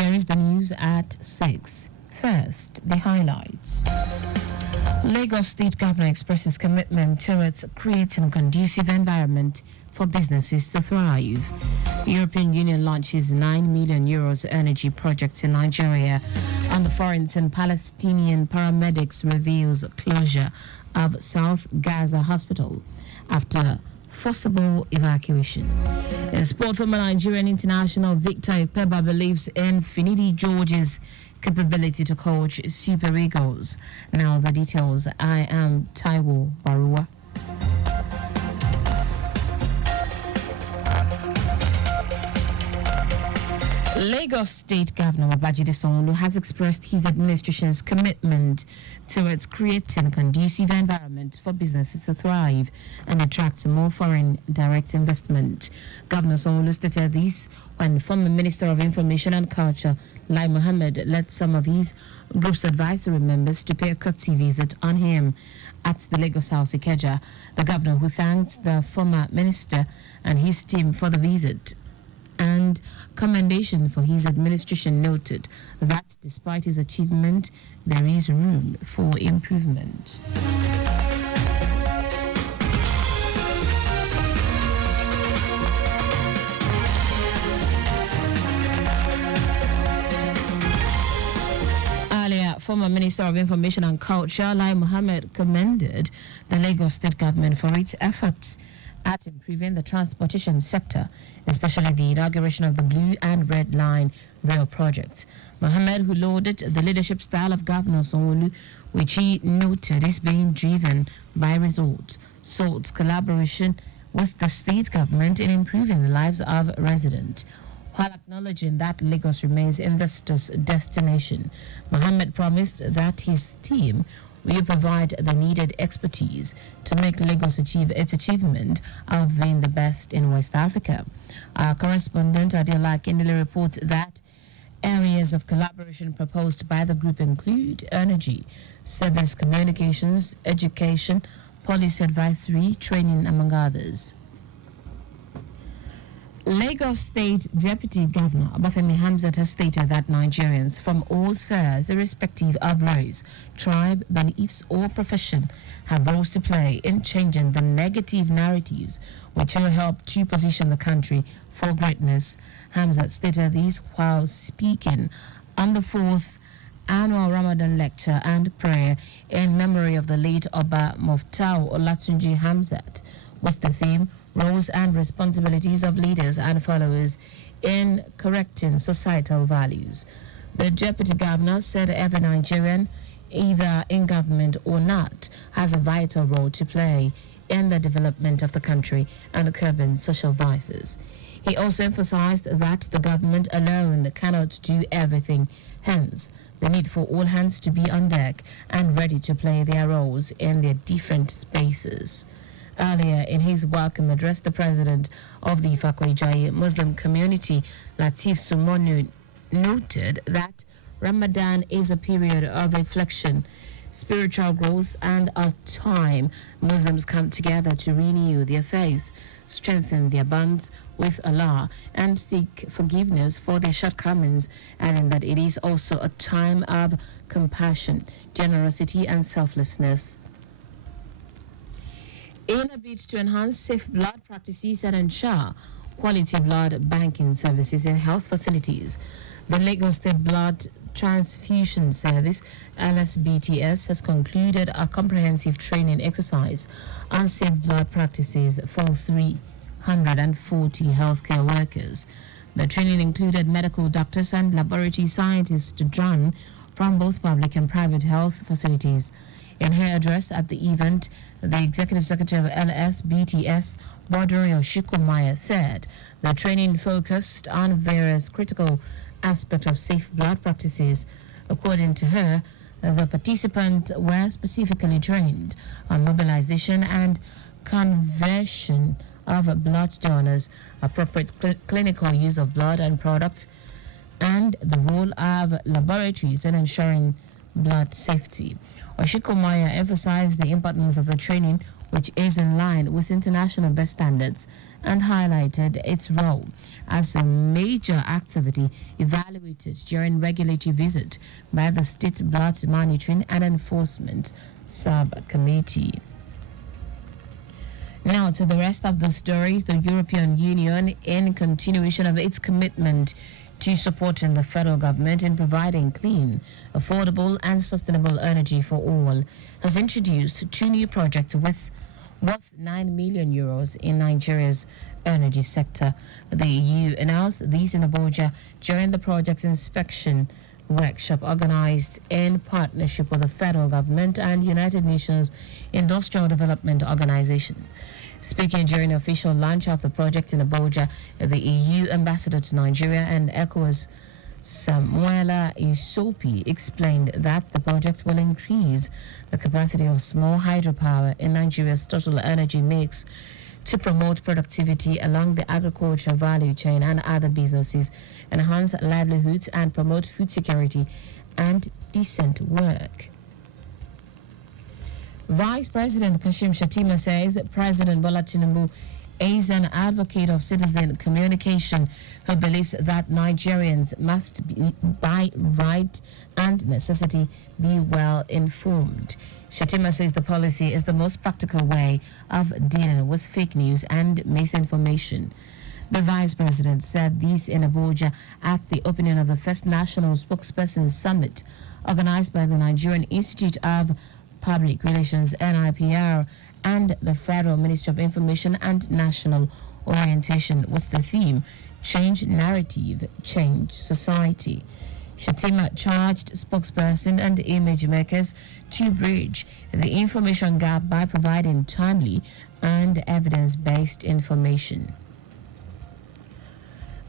Here is the news at 6. First, the highlights. Lagos State Governor expresses commitment towards creating a conducive environment for businesses to thrive. European Union launches 9 million euros energy projects in Nigeria. And the foreign and Palestinian paramedics reveals closure of South Gaza Hospital after forcible evacuation. In sport, former Nigerian international Victor Ikpeba believes in Finidi George's capability to coach Super Eagles. Now the details. I am Taiwo Baruwa. Lagos State Governor Babajide Sanwo-Olu has expressed his administration's commitment towards creating a conducive environment for businesses to thrive and attract more foreign direct investment. Governor Sanwo-Olu stated this when former Minister of Information and Culture, Lai Mohammed, led some of his group's advisory members to pay a courtesy visit on him at the Lagos House Ikeja. The governor, who thanked the former minister and his team for the visit and commendation for his administration, noted that despite his achievement, there is room for improvement. Earlier, former Minister of Information and Culture, Lai Mohammed, commended the Lagos State government for its efforts at improving the transportation sector, especially the inauguration of the Blue and Red Line rail project. Mohammed, who lauded the leadership style of Governor Sanwo-Olu, which he noted is being driven by results, sought collaboration with the state government in improving the lives of residents. While acknowledging that Lagos remains investors' destination, Mohammed promised that his team will provide the needed expertise to make Lagos achieve its achievement of being the best in West Africa. Our correspondent Adela Kindele reports that areas of collaboration proposed by the group include energy, service communications, education, policy advisory, training, among others. Lagos State Deputy Governor Obafemi Hamzat has stated that Nigerians from all spheres, irrespective of race, tribe, beliefs, or profession, have roles to play in changing the negative narratives which will help to position the country for greatness. Hamzat stated this while speaking on the 4th annual Ramadan lecture and prayer in memory of the late Oba Muftau Olatunji Hamzat, with the theme Roles and Responsibilities of Leaders and Followers in Correcting Societal Values. The Deputy Governor said every Nigerian, either in government or not, has a vital role to play in the development of the country and curbing social vices. He also emphasized that the government alone cannot do everything, hence the need for all hands to be on deck and ready to play their roles in their different spaces. Earlier in his welcome address, the president of the Fakwa Muslim community, Latif Sumonu, noted that Ramadan is a period of reflection, spiritual growth, and a time Muslims come together to renew their faith, strengthen their bonds with Allah, and seek forgiveness for their shortcomings, and that it is also a time of compassion, generosity, and selflessness. In a bid to enhance safe blood practices and ensure quality blood banking services in health facilities, the Lagos State Blood Transfusion Service, LSBTS, has concluded a comprehensive training exercise on safe blood practices for 340 healthcare workers. The training included medical doctors and laboratory scientists drawn from both public and private health facilities. In her address at the event, the Executive Secretary of LSBTS, Bodori Oshikomaya, said the training focused on various critical aspects of safe blood practices. According to her, the participants were specifically trained on mobilization and conversion of blood donors, appropriate clinical use of blood and products, and the role of laboratories in ensuring blood safety. Oshikomaya emphasized the importance of the training, which is in line with international best standards, and highlighted its role as a major activity evaluated during regulatory visit by the State Blood Monitoring and Enforcement Subcommittee. Now to the rest of the stories. The European Union, in continuation of its commitment to supporting the federal government in providing clean, affordable and sustainable energy for all, has introduced two new projects worth 9 million euros in Nigeria's energy sector. The EU announced these in Abuja during the project's inspection workshop organized in partnership with the federal government and United Nations Industrial Development Organization. Speaking during the official launch of the project in Abuja, the EU ambassador to Nigeria and ECOWAS, Samuela Isopi, explained that the project will increase the capacity of small hydropower in Nigeria's total energy mix to promote productivity along the agricultural value chain and other businesses, enhance livelihoods and promote food security and decent work. Vice President Kashim Shettima says President Bola Tinubu is an advocate of citizen communication who believes that Nigerians must be, by right and necessity, be well informed. Shettima says the policy is the most practical way of dealing with fake news and misinformation. The Vice President said this in Abuja at the opening of the first National Spokespersons Summit organized by the Nigerian Institute of Public Relations (NIPR) and the Federal Ministry of Information and National Orientation, with the theme Change Narrative, Change Society. Shettima charged spokesperson and image makers to bridge the information gap by providing timely and evidence-based information.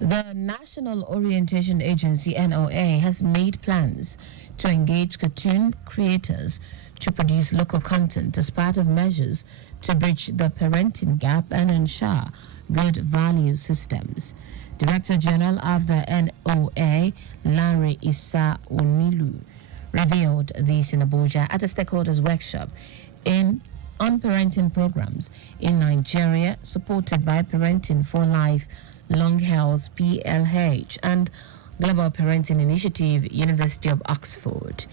The National Orientation Agency (NOA) has made plans to engage cartoon creators to produce local content as part of measures to bridge the parenting gap and ensure good value systems. Director General of the NOA, Lanre Issa Onilu, revealed this in Abuja at a stakeholders workshop on parenting programs in Nigeria, supported by Parenting for Life, Long Health PLH, and Global Parenting Initiative, University of Oxford.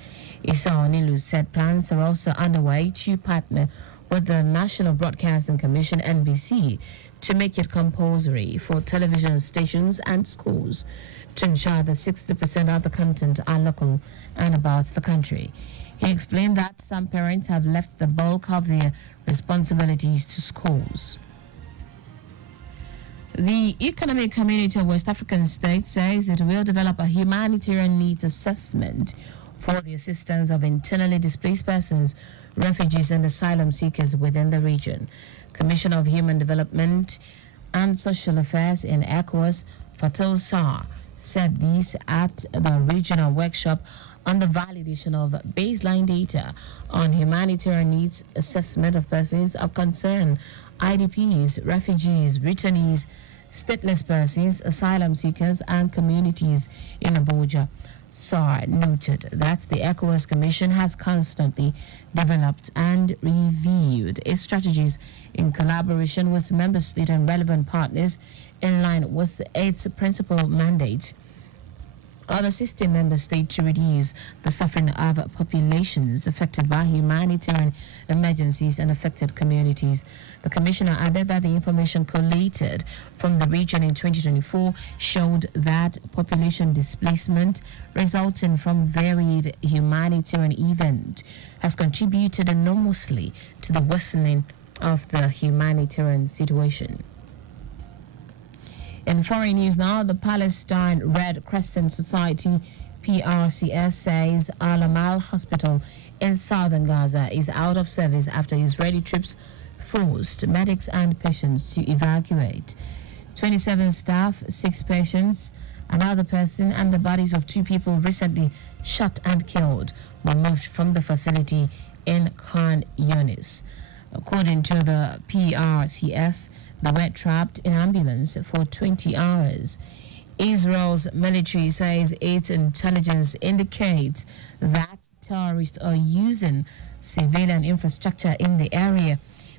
Issa Onilu said plans are also underway to partner with the National Broadcasting Commission (NBC) to make it compulsory for television stations and schools to ensure that 60% of the content are local and about the country. He explained that some parents have left the bulk of their responsibilities to schools. The Economic Community of West African States says it will develop a humanitarian needs assessment for the assistance of internally displaced persons, refugees and asylum seekers within the region. Commissioner of Human Development and Social Affairs in ECOWAS, Fatou Sarr, said this at the regional workshop on the validation of baseline data on humanitarian needs assessment of persons of concern, IDPs, refugees, returnees, stateless persons, asylum seekers and communities in Abuja. Sarr noted that the ECOWAS Commission has constantly developed and reviewed its strategies in collaboration with member state and relevant partners in line with its principal mandate of assisting member states to reduce the suffering of populations affected by humanitarian emergencies and affected communities. The Commissioner added that the information collated from the region in 2024 showed that population displacement resulting from varied humanitarian events has contributed enormously to the worsening of the humanitarian situation. In foreign news now, the Palestine Red Crescent Society, PRCS, says Al-Amal Hospital in southern Gaza is out of service after Israeli troops forced medics and patients to evacuate. 27 staff, 6 patients, another person, and the bodies of 2 people recently shot and killed were moved from the facility in Khan Yunis. According to the PRCS, they were trapped in ambulance for 20 hours. Israel's military says its intelligence indicates that terrorists are using civilian infrastructure in the area.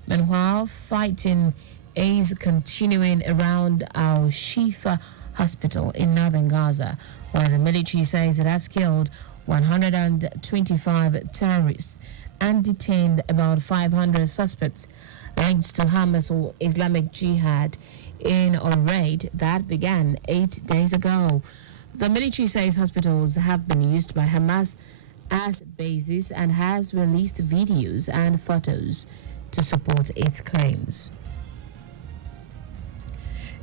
Meanwhile, fighting is continuing around Al Shifa Hospital in northern Gaza, where the military says it has killed 125 terrorists and detained about 500 suspects linked to Hamas or Islamic Jihad in a raid that began 8 days ago. The military says hospitals have been used by Hamas as bases and has released videos and photos to support its claims.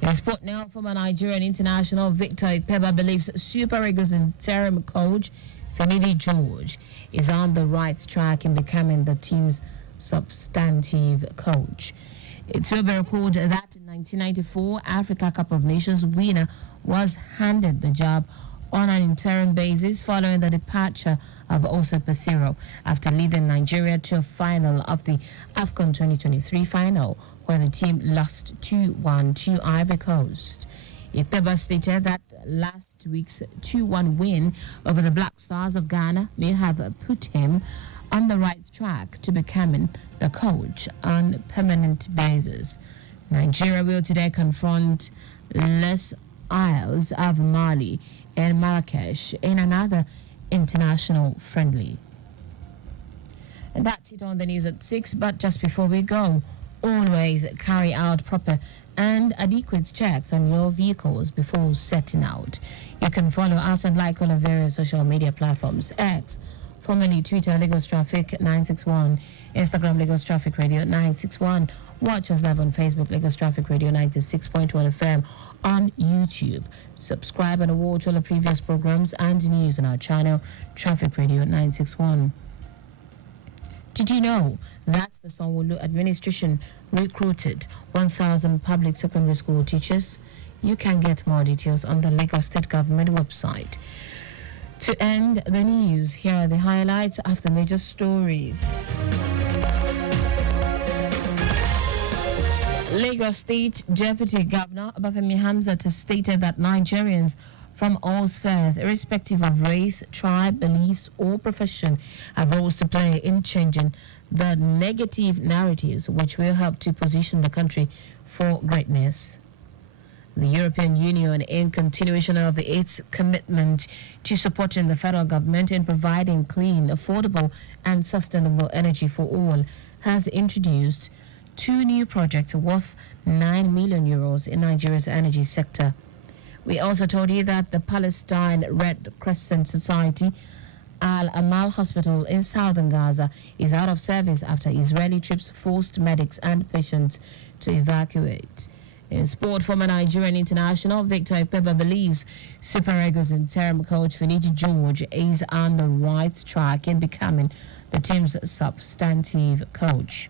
In sport now, former Nigerian international Victor Ikpeba believes Super Eagles interim coach Finidi George is on the right track in becoming the team's substantive coach. It will be recorded that in 1994 Africa Cup of Nations winner was handed the job on an interim basis following the departure of Osa Pasiro after leading Nigeria to a final of the AFCON 2023 final, where the team lost 2-1 to Ivory Coast. Ikpeba stated that last week's 2-1 win over the Black Stars of Ghana may have put him on the right track to becoming the coach on a permanent basis. Nigeria will today confront Les Isles of Mali and Marrakesh in another international friendly. And that's it on the news at 6. But just before we go, always carry out proper and adequate checks on your vehicles before setting out. You can follow us and like all of various social media platforms: X, formerly Twitter, Lagos Traffic 961, Instagram, Lagos Traffic Radio 961. Watch us live on Facebook, Lagos Traffic Radio 96.1 FM, on YouTube. Subscribe and watch all the previous programs and news on our channel, Traffic Radio 961. Did you know that the Sanwo-Olu administration recruited 1,000 public secondary school teachers? You can get more details on the Lagos State Government website. To end the news, here are the highlights of the major stories. Lagos State Deputy Governor Obafemi Hamzat has stated that Nigerians from all spheres, irrespective of race, tribe, beliefs, or profession, have roles to play in changing the negative narratives which will help to position the country for greatness. The European Union, in continuation of its commitment to supporting the federal government in providing clean, affordable, and sustainable energy for all, has introduced 2 new projects worth €9 million in Nigeria's energy sector. We also told you that the Palestine Red Crescent Society Al-Amal Hospital in southern Gaza is out of service after Israeli troops forced medics and patients to evacuate. In sport, former Nigerian international Victor Ikpeba believes Super Eagles interim coach Finidi George is on the right track in becoming the team's substantive coach.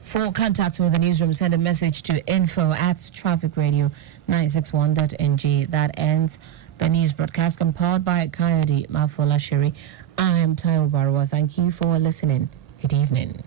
For contacts with the newsroom, send a message to info@trafficradio961.ng. That ends the news broadcast compiled by Kayode Mafolashiri. I am Taiwo Baruwa. Thank you for listening. Good evening.